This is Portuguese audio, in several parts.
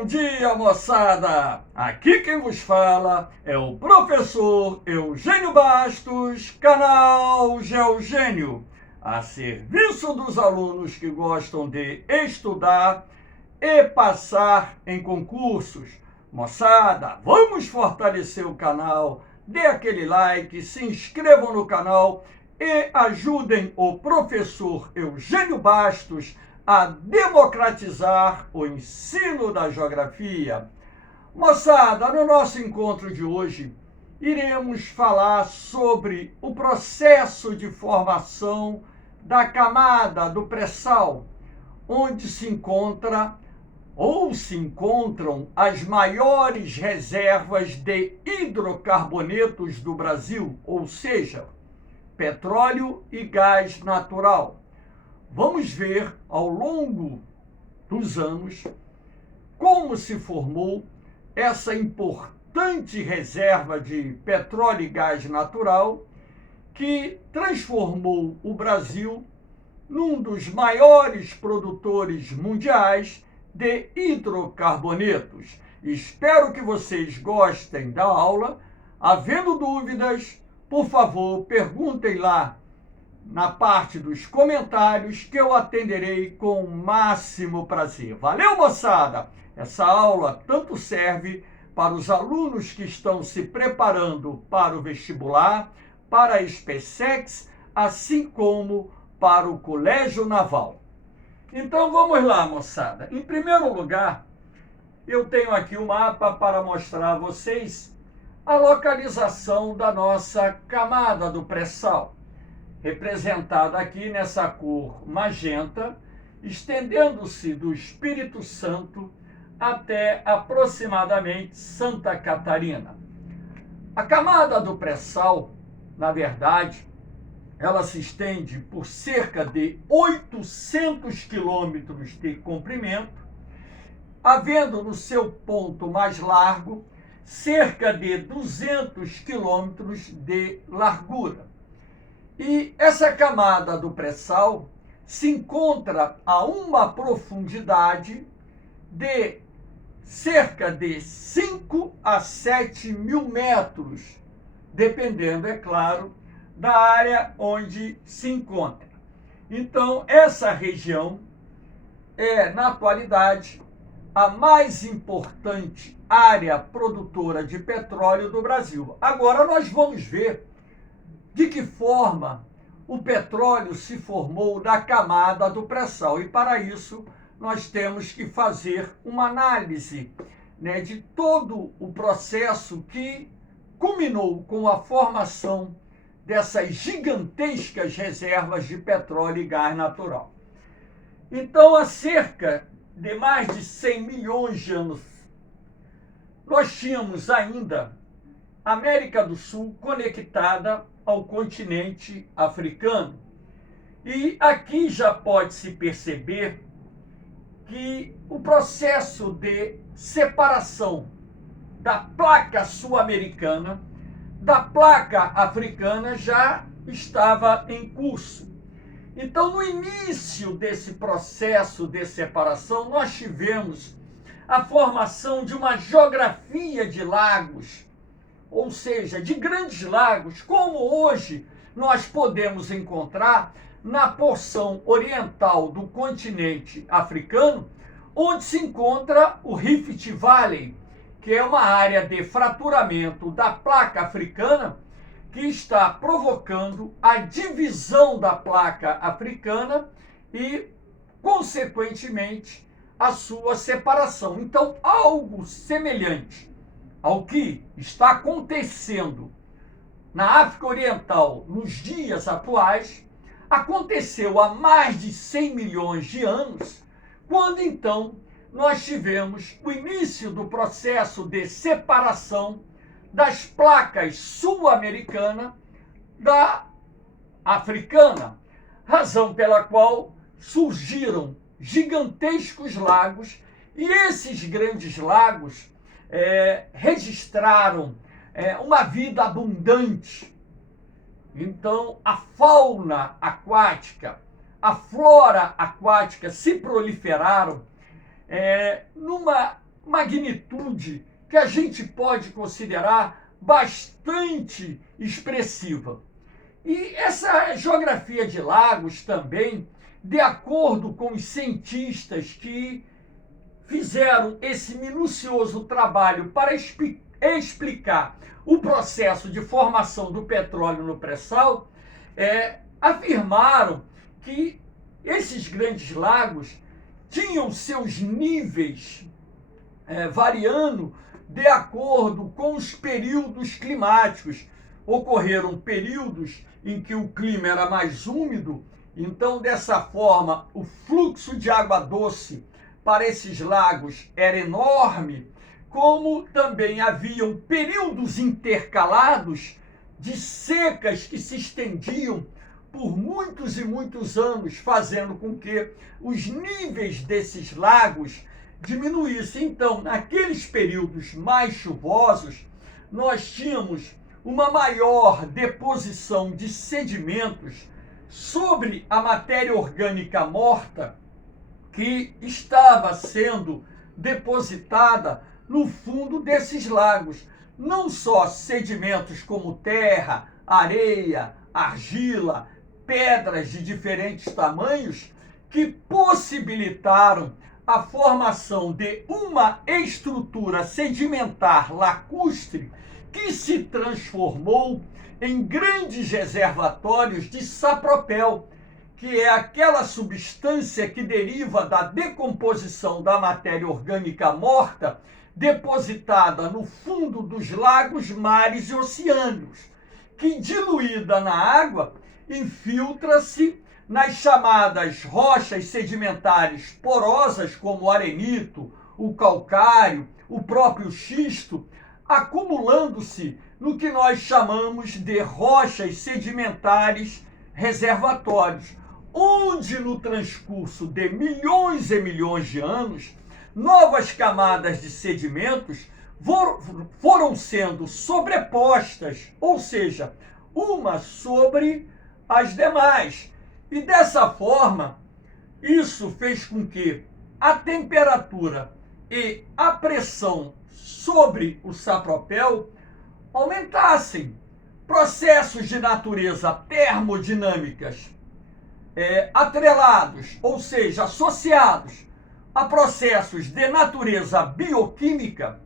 Bom dia, moçada! Aqui quem vos fala é o professor Eugênio Bastos, canal Geogênio, a serviço dos alunos que gostam de estudar e passar em concursos. Moçada, vamos fortalecer o canal, dê aquele like, se inscrevam no canal e ajudem o professor Eugênio Bastos a democratizar o ensino da geografia. Moçada, no nosso encontro de hoje, iremos falar sobre o processo de formação da camada do pré-sal, onde se encontra ou se encontram as maiores reservas de hidrocarbonetos do Brasil, ou seja, petróleo e gás natural. Vamos ver ao longo dos anos como se formou essa importante reserva de petróleo e gás natural que transformou o Brasil num dos maiores produtores mundiais de hidrocarbonetos. Espero que vocês gostem da aula. Havendo dúvidas, por favor, perguntem lá na parte dos comentários que eu atenderei com o máximo prazer. Valeu, moçada! Essa aula tanto serve para os alunos que estão se preparando para o vestibular, para a SpaceX, assim como para o Colégio Naval. Então vamos lá, moçada. Em primeiro lugar, eu tenho aqui um mapa para mostrar a vocês a localização da nossa camada do pré-sal, representada aqui nessa cor magenta, estendendo-se do Espírito Santo até aproximadamente Santa Catarina. A camada do pré-sal, na verdade, ela se estende por cerca de 800 quilômetros de comprimento, havendo no seu ponto mais largo cerca de 200 quilômetros de largura. E essa camada do pré-sal se encontra a uma profundidade de cerca de 5 a 7 mil metros, dependendo, é claro, da área onde se encontra. Então, essa região é, na atualidade, a mais importante área produtora de petróleo do Brasil. Agora, nós vamos ver de que forma o petróleo se formou na camada do pré-sal. E para isso, nós temos que fazer uma análise, de todo o processo que culminou com a formação dessas gigantescas reservas de petróleo e gás natural. Então, há cerca de mais de 100 milhões de anos, nós tínhamos ainda a América do Sul conectada ao continente africano. E aqui já pode-se perceber que o processo de separação da placa sul-americana da placa africana já estava em curso. Então, no início desse processo de separação, nós tivemos a formação de uma geografia de lagos, ou seja, de grandes lagos, como hoje nós podemos encontrar na porção oriental do continente africano, onde se encontra o Rift Valley, que é uma área de fraturamento da placa africana que está provocando a divisão da placa africana e, consequentemente, a sua separação. Então, algo semelhante ao que está acontecendo na África Oriental nos dias atuais, aconteceu há mais de 100 milhões de anos, quando então nós tivemos o início do processo de separação das placas sul-americana da africana, razão pela qual surgiram gigantescos lagos, e esses grandes lagos registraram uma vida abundante. Então, a fauna aquática, a flora aquática se proliferaram numa magnitude que a gente pode considerar bastante expressiva. E essa geografia de lagos também, de acordo com os cientistas que fizeram esse minucioso trabalho para explicar o processo de formação do petróleo no pré-sal, afirmaram que esses grandes lagos tinham seus níveis variando de acordo com os períodos climáticos. Ocorreram períodos em que o clima era mais úmido, então dessa forma o fluxo de água doce para esses lagos era enorme, como também haviam períodos intercalados de secas que se estendiam por muitos e muitos anos, fazendo com que os níveis desses lagos diminuíssem. Então, naqueles períodos mais chuvosos, nós tínhamos uma maior deposição de sedimentos sobre a matéria orgânica morta que estava sendo depositada no fundo desses lagos. Não só sedimentos como terra, areia, argila, pedras de diferentes tamanhos, que possibilitaram a formação de uma estrutura sedimentar lacustre que se transformou em grandes reservatórios de sapropel, que é aquela substância que deriva da decomposição da matéria orgânica morta depositada no fundo dos lagos, mares e oceanos, que diluída na água infiltra-se nas chamadas rochas sedimentares porosas, como o arenito, o calcário, o próprio xisto, acumulando-se no que nós chamamos de rochas sedimentares reservatórios, onde no transcurso de milhões e milhões de anos, novas camadas de sedimentos foram sendo sobrepostas, ou seja, uma sobre as demais. E dessa forma, isso fez com que a temperatura e a pressão sobre o sapropel aumentassem. Processos de natureza termodinâmicas atrelados, ou seja, associados a processos de natureza bioquímica,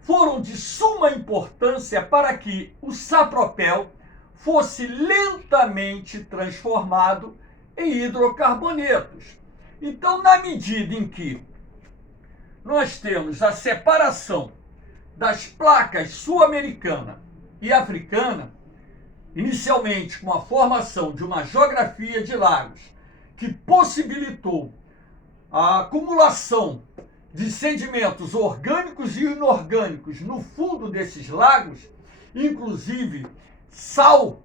foram de suma importância para que o sapropel fosse lentamente transformado em hidrocarbonetos. Então, na medida em que nós temos a separação das placas sul-americana e africana, inicialmente com a formação de uma geografia de lagos que possibilitou a acumulação de sedimentos orgânicos e inorgânicos no fundo desses lagos, inclusive sal.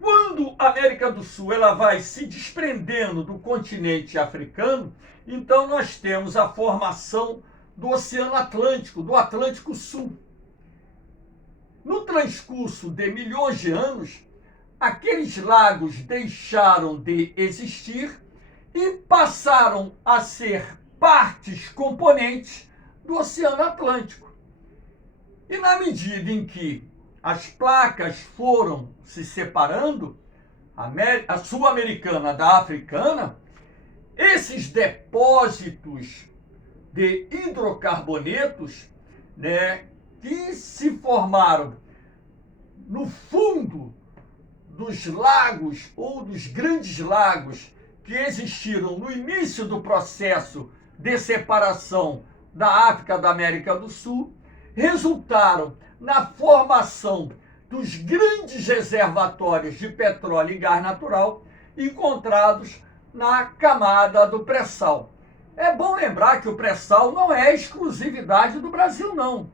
Quando a América do Sul ela vai se desprendendo do continente africano, então nós temos a formação do Oceano Atlântico, do Atlântico Sul. No transcurso de milhões de anos, aqueles lagos deixaram de existir e passaram a ser partes componentes do Oceano Atlântico. E na medida em que as placas foram se separando, a sul-americana da africana, esses depósitos de hidrocarbonetos, que se formaram no fundo dos lagos ou dos grandes lagos que existiram no início do processo de separação da África da América do Sul, resultaram na formação dos grandes reservatórios de petróleo e gás natural encontrados na camada do pré-sal. É bom lembrar que o pré-sal não é exclusividade do Brasil, não.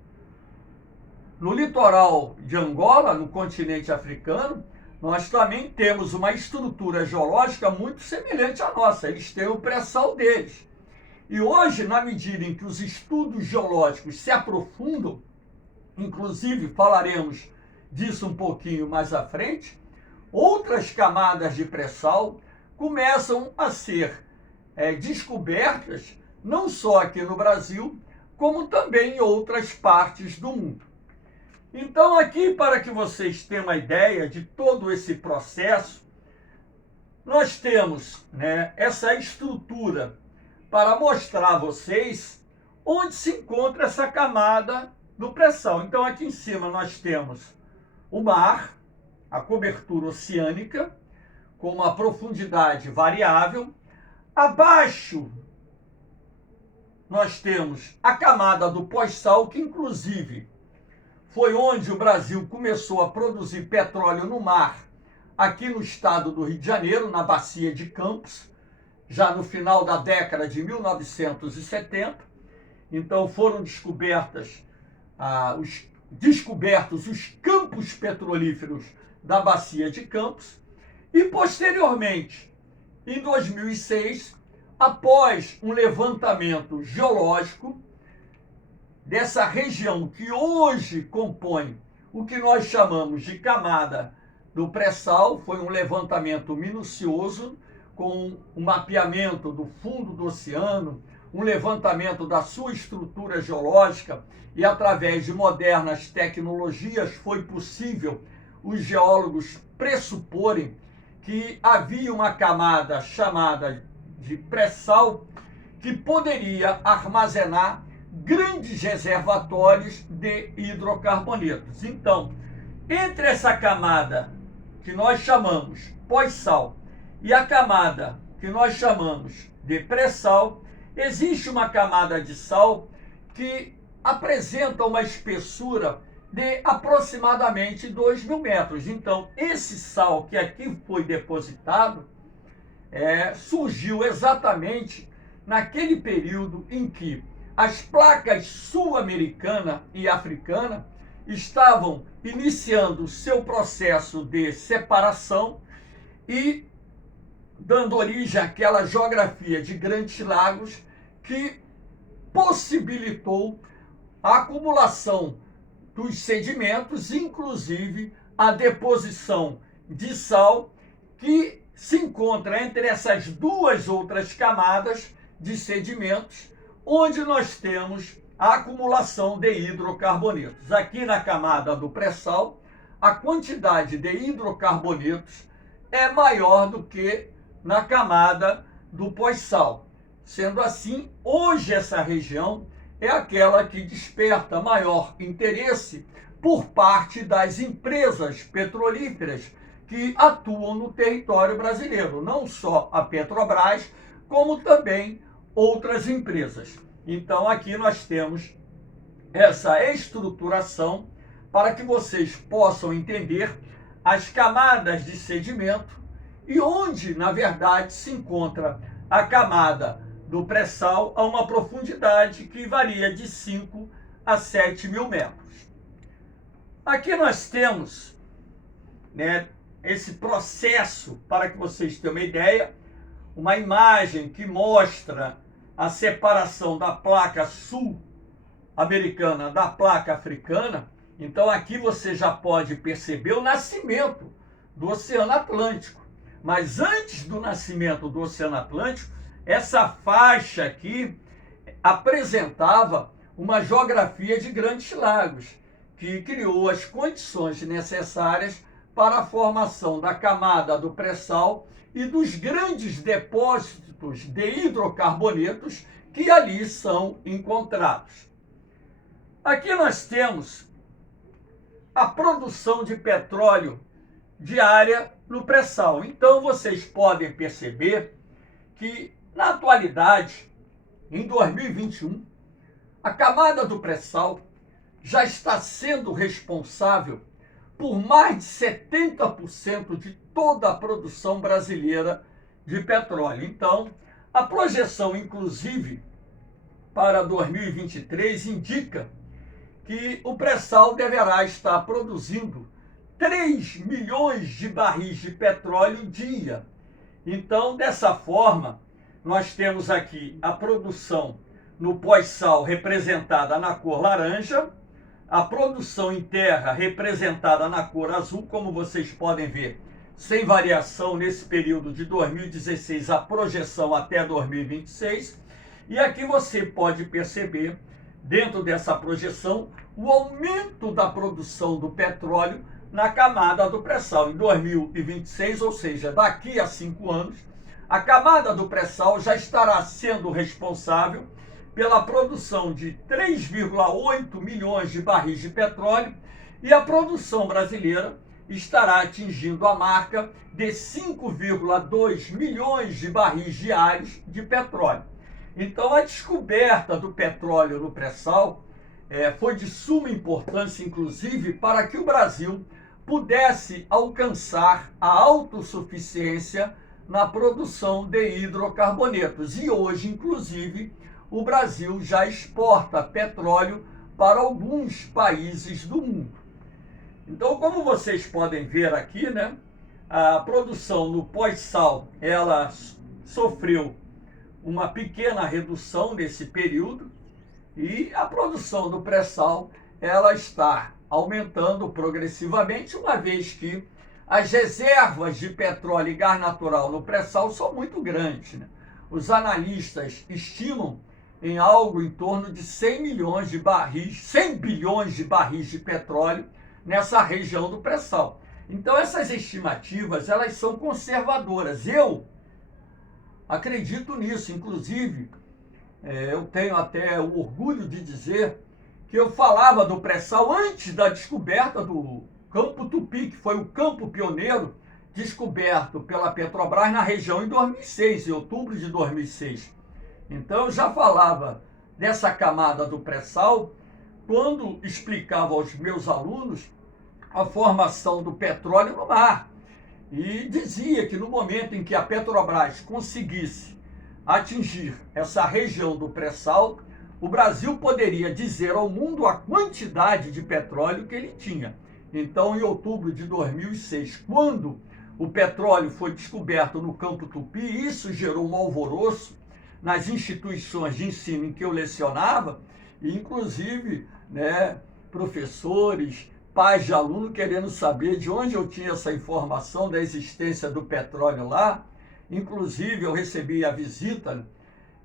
No litoral de Angola, no continente africano, nós também temos uma estrutura geológica muito semelhante à nossa. Eles têm o pré-sal deles. E hoje, na medida em que os estudos geológicos se aprofundam, inclusive falaremos disso um pouquinho mais à frente, outras camadas de pré-sal começam a ser descobertas não só aqui no Brasil, como também em outras partes do mundo. Então, aqui, para que vocês tenham uma ideia de todo esse processo, nós temos, né, essa estrutura para mostrar a vocês onde se encontra essa camada do pré-sal. Então, aqui em cima nós temos o mar, a cobertura oceânica, com uma profundidade variável. Abaixo, nós temos a camada do pós-sal, que inclusive foi onde o Brasil começou a produzir petróleo no mar, aqui no estado do Rio de Janeiro, na bacia de Campos, já no final da década de 1970. Então foram descobertos os campos petrolíferos da bacia de Campos. E posteriormente, em 2006, após um levantamento geológico dessa região que hoje compõe o que nós chamamos de camada do pré-sal, foi um levantamento minucioso com um mapeamento do fundo do oceano, um levantamento da sua estrutura geológica, e através de modernas tecnologias foi possível os geólogos pressuporem que havia uma camada chamada de pré-sal que poderia armazenar grandes reservatórios de hidrocarbonetos. Então, entre essa camada que nós chamamos pós-sal e a camada que nós chamamos de pré-sal, existe uma camada de sal que apresenta uma espessura de aproximadamente 2.000 metros. Então, esse sal que aqui foi depositado surgiu exatamente naquele período em que as placas sul-americana e africana estavam iniciando o seu processo de separação e dando origem àquela geografia de grandes lagos que possibilitou a acumulação dos sedimentos, inclusive a deposição de sal que se encontra entre essas duas outras camadas de sedimentos, onde nós temos a acumulação de hidrocarbonetos. Aqui na camada do pré-sal, a quantidade de hidrocarbonetos é maior do que na camada do pós-sal. Sendo assim, hoje essa região é aquela que desperta maior interesse por parte das empresas petrolíferas que atuam no território brasileiro, não só a Petrobras, como também outras empresas. Então, aqui nós temos essa estruturação para que vocês possam entender as camadas de sedimento e onde, na verdade, se encontra a camada do pré-sal a uma profundidade que varia de 5 a 7.000 metros. Aqui nós temos, né, esse processo, para que vocês tenham uma ideia, uma imagem que mostra a separação da placa sul-americana da placa africana. Então aqui você já pode perceber o nascimento do Oceano Atlântico. Mas antes do nascimento do Oceano Atlântico, essa faixa aqui apresentava uma geografia de grandes lagos, que criou as condições necessárias para a formação da camada do pré-sal e dos grandes depósitos de hidrocarbonetos que ali são encontrados. Aqui nós temos a produção de petróleo diária no pré-sal. Então vocês podem perceber que, na atualidade, em 2021, a camada do pré-sal já está sendo responsável por mais de 70% de toda a produção brasileira de petróleo. Então, a projeção, inclusive, para 2023 indica que o pré-sal deverá estar produzindo 3 milhões de barris de petróleo dia. Então, dessa forma, nós temos aqui a produção no pós-sal representada na cor laranja, a produção em terra representada na cor azul, como vocês podem ver, sem variação nesse período de 2016, a projeção até 2026, E aqui você pode perceber, dentro dessa projeção, o aumento da produção do petróleo na camada do pré-sal. Em 2026, ou seja, daqui a 5 anos, a camada do pré-sal já estará sendo responsável pela produção de 3,8 milhões de barris de petróleo e a produção brasileira estará atingindo a marca de 5,2 milhões de barris diários de petróleo. Então, a descoberta do petróleo no pré-sal foi de suma importância, inclusive, para que o Brasil pudesse alcançar a autossuficiência na produção de hidrocarbonetos. E hoje, inclusive, o Brasil já exporta petróleo para alguns países do mundo. Então, como vocês podem ver aqui, né, a produção no pós-sal, ela sofreu uma pequena redução nesse período e a produção do pré-sal, ela está aumentando progressivamente, uma vez que as reservas de petróleo e gás natural no pré-sal são muito grandes, né? Os analistas estimam em algo em torno de 100 milhões de barris, 100 bilhões de barris de petróleo nessa região do pré-sal. Então, essas estimativas, elas são conservadoras. Eu acredito nisso. Inclusive, eu tenho até o orgulho de dizer que eu falava do pré-sal antes da descoberta do Campo Tupi, que foi o campo pioneiro descoberto pela Petrobras na região em 2006, em outubro de 2006. Então, eu já falava dessa camada do pré-sal quando explicava aos meus alunos a formação do petróleo no mar. E dizia que no momento em que a Petrobras conseguisse atingir essa região do pré-sal, o Brasil poderia dizer ao mundo a quantidade de petróleo que ele tinha. Então, em outubro de 2006, quando o petróleo foi descoberto no Campo Tupi, isso gerou um alvoroço nas instituições de ensino em que eu lecionava, e inclusive, né, professores, pais de aluno querendo saber de onde eu tinha essa informação da existência do petróleo lá. Inclusive, eu recebi a visita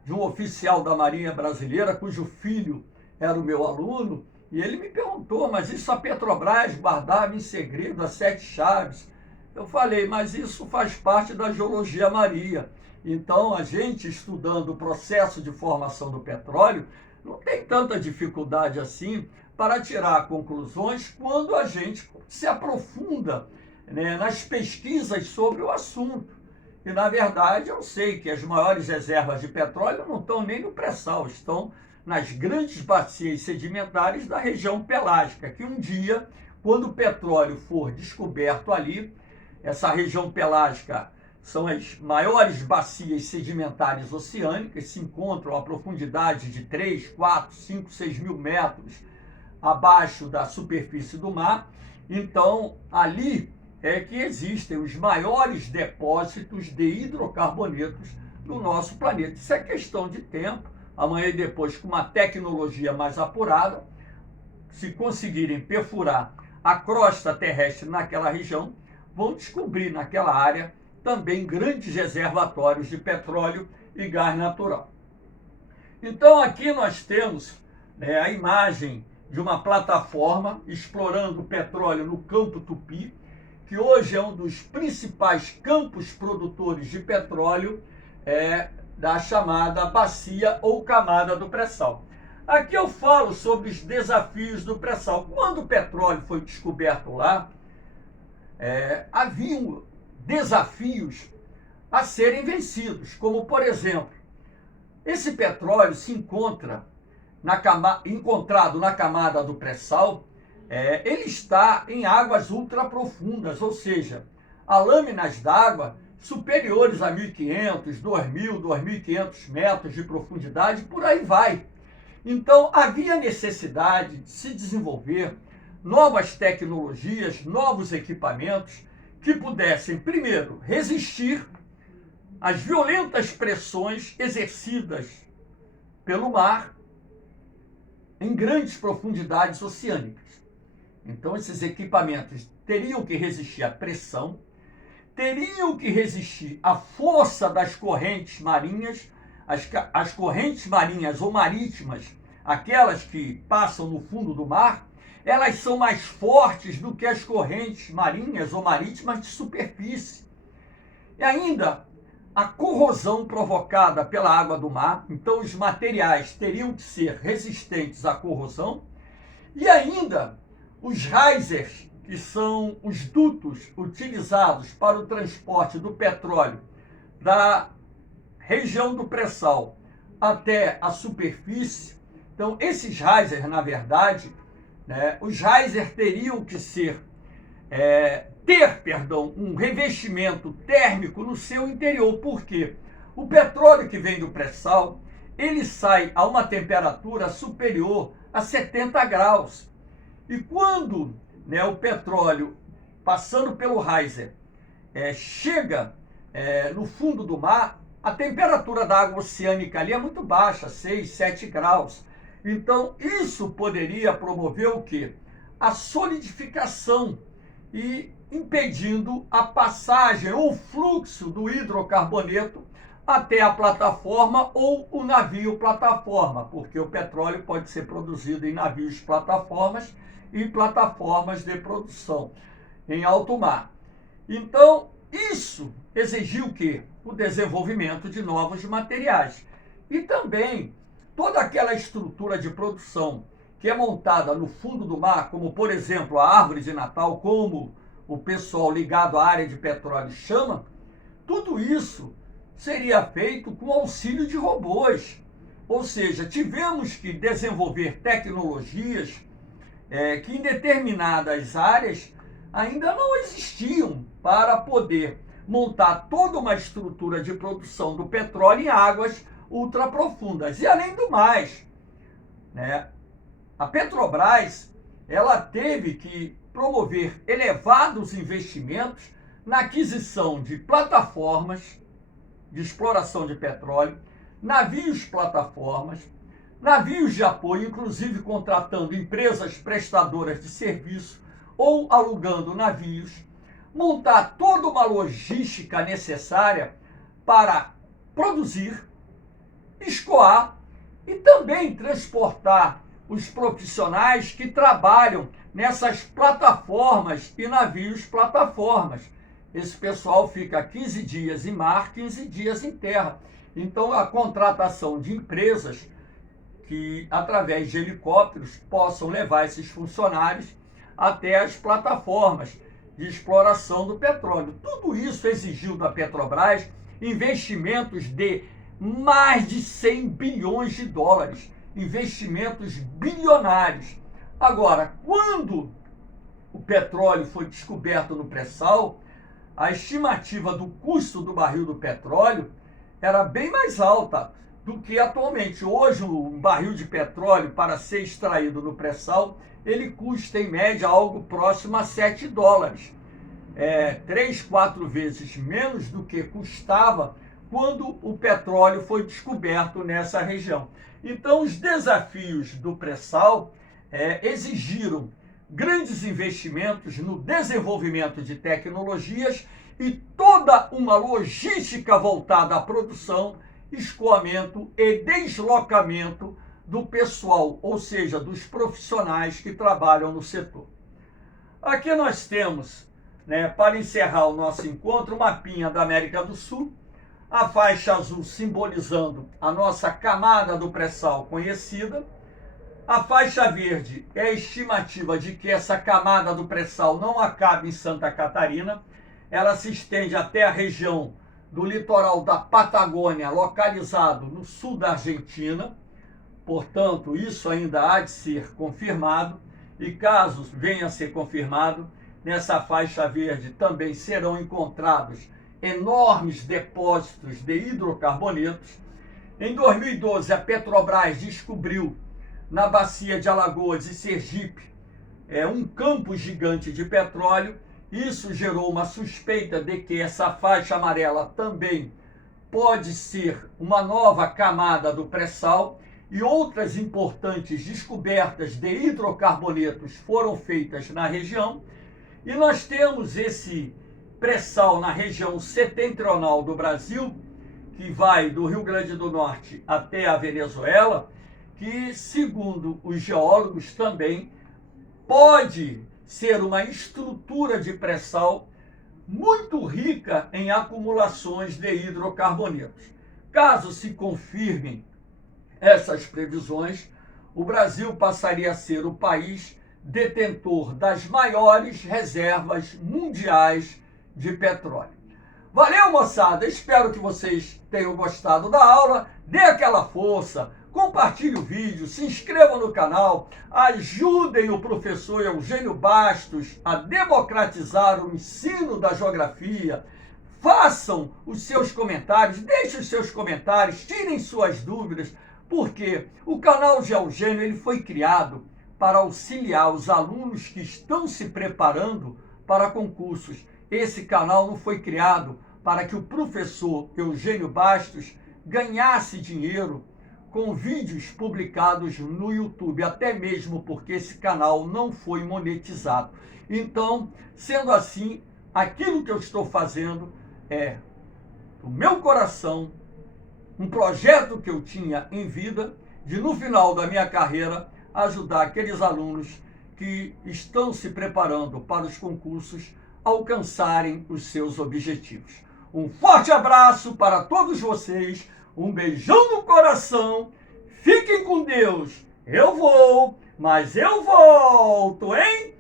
de um oficial da Marinha Brasileira, cujo filho era o meu aluno, e ele me perguntou, mas isso a Petrobras guardava em segredo as 7 chaves? Eu falei, mas isso faz parte da geologia marinha. Então, a gente estudando o processo de formação do petróleo, não tem tanta dificuldade assim para tirar conclusões quando a gente se aprofunda, né, nas pesquisas sobre o assunto. E, na verdade, eu sei que as maiores reservas de petróleo não estão nem no pré-sal, estão nas grandes bacias sedimentares da região pelágica, que um dia, quando o petróleo for descoberto ali, essa região pelágica são as maiores bacias sedimentares oceânicas, se encontram a profundidade de 3, 4, 5, 6 mil metros abaixo da superfície do mar. Então, ali é que existem os maiores depósitos de hidrocarbonetos no nosso planeta. Isso é questão de tempo. Amanhã e depois, com uma tecnologia mais apurada, se conseguirem perfurar a crosta terrestre naquela região, vão descobrir naquela área também grandes reservatórios de petróleo e gás natural. Então, aqui nós temos, né, a imagem de uma plataforma explorando o petróleo no Campo Tupi, que hoje é um dos principais campos produtores de petróleo da chamada bacia ou camada do pré-sal. Aqui eu falo sobre os desafios do pré-sal. Quando o petróleo foi descoberto lá, haviam desafios a serem vencidos, como, por exemplo, esse petróleo se encontrado na camada do pré-sal, ele está em águas ultraprofundas, ou seja, há lâminas d'água superiores a 1.500, 2.000, 2.500 metros de profundidade, por aí vai. Então, havia necessidade de se desenvolver novas tecnologias, novos equipamentos que pudessem, primeiro, resistir às violentas pressões exercidas pelo mar em grandes profundidades oceânicas. Então, esses equipamentos teriam que resistir à pressão, teriam que resistir à força das correntes marinhas, as correntes marinhas ou marítimas, aquelas que passam no fundo do mar, elas são mais fortes do que as correntes marinhas ou marítimas de superfície. E ainda, a corrosão provocada pela água do mar, então os materiais teriam que ser resistentes à corrosão, e ainda os geysers, que são os dutos utilizados para o transporte do petróleo da região do pré-sal até a superfície. Então, esses geysers, na verdade, os geysers teriam que ter um revestimento térmico no seu interior. Por quê? O petróleo que vem do pré-sal, ele sai a uma temperatura superior a 70 graus. E quando o petróleo, passando pelo geyser, chega no fundo do mar, a temperatura da água oceânica ali é muito baixa, 6, 7 graus. Então, isso poderia promover o quê? A solidificação e impedindo a passagem ou fluxo do hidrocarboneto até a plataforma ou o navio plataforma, porque o petróleo pode ser produzido em navios plataformas e plataformas de produção em alto mar. Então, isso exigiu o quê? O desenvolvimento de novos materiais. E também toda aquela estrutura de produção que é montada no fundo do mar, como, por exemplo, a árvore de Natal, como o pessoal ligado à área de petróleo chama, tudo isso seria feito com auxílio de robôs. Ou seja, tivemos que desenvolver tecnologias que em determinadas áreas ainda não existiam para poder montar toda uma estrutura de produção do petróleo em águas ultraprofundas. E além do mais, a Petrobras, ela teve que promover elevados investimentos na aquisição de plataformas de exploração de petróleo, navios plataformas, navios de apoio, inclusive contratando empresas prestadoras de serviço ou alugando navios, montar toda uma logística necessária para produzir, escoar e também transportar os profissionais que trabalham nessas plataformas e navios plataformas. Esse pessoal fica 15 dias em mar, 15 dias em terra. Então, a contratação de empresas que, através de helicópteros, possam levar esses funcionários até as plataformas de exploração do petróleo. Tudo isso exigiu da Petrobras investimentos de mais de 100 bilhões de dólares, investimentos bilionários. Agora, quando o petróleo foi descoberto no pré-sal, a estimativa do custo do barril do petróleo era bem mais alta do que atualmente. Hoje, um barril de petróleo, para ser extraído no pré-sal, ele custa, em média, algo próximo a 7 dólares. 3, 4 vezes menos do que custava quando o petróleo foi descoberto nessa região. Então, os desafios do pré-sal exigiram grandes investimentos no desenvolvimento de tecnologias e toda uma logística voltada à produção, escoamento e deslocamento do pessoal, ou seja, dos profissionais que trabalham no setor. Aqui nós temos, para encerrar o nosso encontro, um mapinha da América do Sul, a faixa azul simbolizando a nossa camada do pré-sal conhecida. A faixa verde é a estimativa de que essa camada do pré-sal não acabe em Santa Catarina. Ela se estende até a região do litoral da Patagônia, localizado no sul da Argentina. Portanto, isso ainda há de ser confirmado. E caso venha a ser confirmado, nessa faixa verde também serão encontrados enormes depósitos de hidrocarbonetos. Em 2012, a Petrobras descobriu na bacia de Alagoas e Sergipe um campo gigante de petróleo. Isso gerou uma suspeita de que essa faixa amarela também pode ser uma nova camada do pré-sal, e outras importantes descobertas de hidrocarbonetos foram feitas na região. E nós temos esse pré-sal na região setentrional do Brasil, que vai do Rio Grande do Norte até a Venezuela, que, segundo os geólogos também, pode ser uma estrutura de pré-sal muito rica em acumulações de hidrocarbonetos. Caso se confirmem essas previsões, o Brasil passaria a ser o país detentor das maiores reservas mundiais de petróleo. Valeu, moçada! Espero que vocês tenham gostado da aula. Dê aquela força, compartilhe o vídeo, se inscrevam no canal, ajudem o professor Eugênio Bastos a democratizar o ensino da geografia. Façam os seus comentários, deixem os seus comentários, tirem suas dúvidas, porque o canal de Eugênio ele foi criado para auxiliar os alunos que estão se preparando para concursos. Esse canal não foi criado para que o professor Eugênio Bastos ganhasse dinheiro com vídeos publicados no YouTube, até mesmo porque esse canal não foi monetizado. Então, sendo assim, aquilo que eu estou fazendo é do meu coração, um projeto que eu tinha em vida, de no final da minha carreira, ajudar aqueles alunos que estão se preparando para os concursos a alcançarem os seus objetivos. Um forte abraço para todos vocês, um beijão no coração, fiquem com Deus, eu vou, mas eu volto, hein?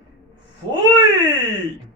Fui!